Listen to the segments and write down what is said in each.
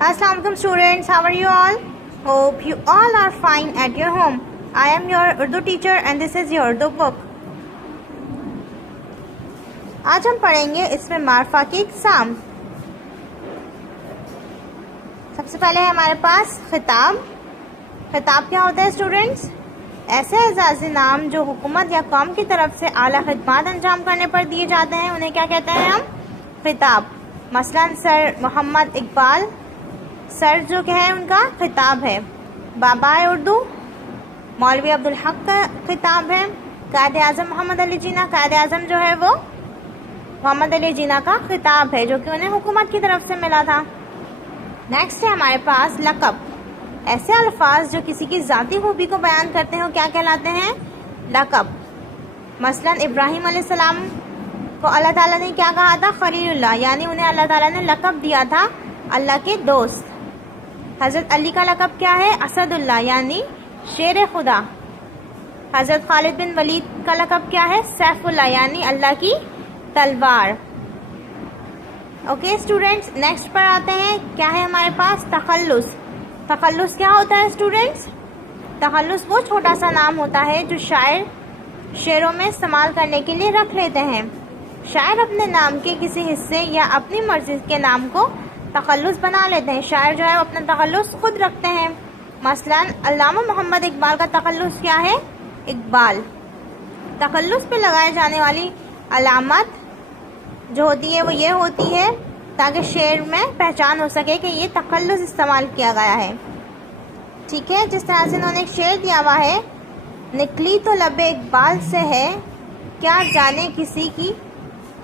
Assalamualaikum students, how are you all? Hope you all are fine at your home. I am your Urdu teacher and this is your Urdu book. आज हम पढ़ेंगे इसमें मार्फा की इक़साम। सबसे पहले है हमारे पास खिताब। खिताब क्या होता है स्टूडेंट्स? ऐसे एजाज़ी नाम जो हुकूमत या कौम की तरफ से आला खिदमत अंजाम करने पर दिए जाते हैं उन्हें क्या कहते हैं हम? खिताब। मसलन सर मोहम्मद इकबाल, सर जो क्या है उनका खिताब है। बाबा उर्दू मौलवी अब्दुल हक का खिताब है। कायद आज़म मोहम्मद अली जिन्ना, कायद आज़म जो है वो मोहम्मद अली जिन्ना का खिताब है जो कि उन्हें हुकूमत की तरफ से मिला था। नेक्स्ट है हमारे पास लक़ब। ऐसे अल्फाज जो किसी की ज़ाती खूबी को बयान करते हैं वो क्या कहलाते हैं? लक़ब। मसलन इब्राहीम अलैहिस्सलाम को अल्लाह ताला ने क्या कहा था? खलीलुल्लाह, यानी उन्हें अल्लाह ताला ने लक़ब दिया था अल्लाह के दोस्त। हज़रत अली का लक़ब क्या है? असदुल्लाह, यानी शेर खुदा। हज़रत खालिद बिन वलीद का लक़ब क्या है? सैफुल्लाह, यानी अल्लाह की तलवार। ओके स्टूडेंट्स, नेक्स्ट पर आते हैं। क्या है हमारे पास? तखल्लुस। तखल्लुस क्या होता है स्टूडेंट्स? तखल्लुस वो छोटा सा नाम होता है जो शायर शेरों में इस्तेमाल करने के लिए रख लेते हैं। शायर अपने नाम के किसी हिस्से या अपनी मर्जी के नाम को तखल्लुस बना लेते हैं। शायर जो है वो अपना तखल्लुस खुद रखते हैं। मसलन अल्लामा मोहम्मद इकबाल का तखल्लुस क्या है? इकबाल। तखल्लुस पे लगाए जाने वाली अलामत जो होती है वो ये होती है ताकि शेर में पहचान हो सके कि ये तखल्लुस इस्तेमाल किया गया है। ठीक है, जिस तरह से इन्होंने एक शेर दिया हुआ है, निकली तो लबे इकबाल से है, क्या जाने किसी की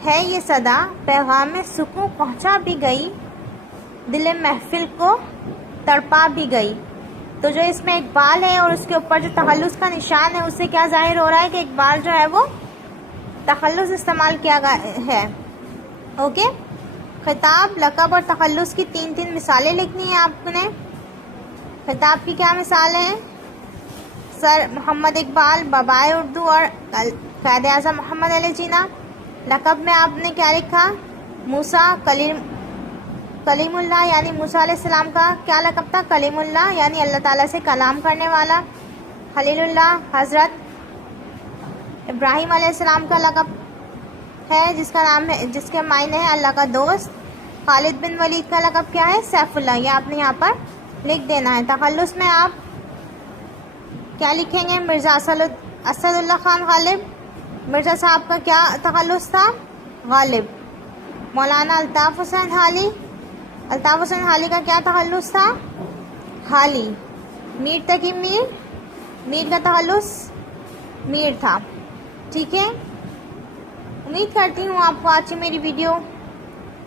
है ये सदा, पैगाम में सुकून पहुंचा भी गई, दिल महफिल को तड़पा भी गई। तो जो इसमें इकबाल है और उसके ऊपर जो तखल्लुस का निशान है उससे क्या जाहिर हो रहा है कि इकबाल जो है वो तखल्लुस इस्तेमाल किया गया है। ओके, खिताब, लक़ब और तखल्लुस की तीन तीन मिसालें लिखनी है आपने। खिताब की क्या मिसालें हैं? सर मोहम्मद इकबाल, बाबाए उर्दू और कायद आज़म मोहम्मद अली जिन्ना। लक़ब में आपने क्या लिखा? मूसा कलीमुल्लाह, यानी मूसा अलैहिस्सलाम का क्या लक़ब था? कलीमुल्लाह, यानी अल्लाह ताला से कलाम करने वाला। खलीलुल्लाह हज़रत इब्राहीम अलैहिस्सलाम का लक़ब है जिसका नाम है, जिसके मायने है अल्लाह का दोस्त। खालिद बिन वलीद का लक़ब क्या है? सैफुल्लाह, ये आपने यहाँ पर लिख देना है। तखल्लुस में आप क्या लिखेंगे? मिर्ज़ा असदुल्लाह खान गालिब। मिर्ज़ा साहब का क्या तखल्लुस था? गालिब। मौलाना अल्ताफ़ हुसैन हाली, अल्ताफ़ हुसैन हाली का क्या तखल्लुस था? हाली। मीर तकी मीर का तखल्लुस मीर था। ठीक है, उम्मीद करती हूँ आपको आज की मेरी वीडियो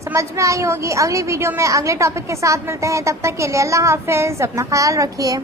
समझ में आई होगी। अगली वीडियो में अगले टॉपिक के साथ मिलते हैं, तब तक के लिए अल्लाह हाफ़िज़, अपना ख्याल रखिए।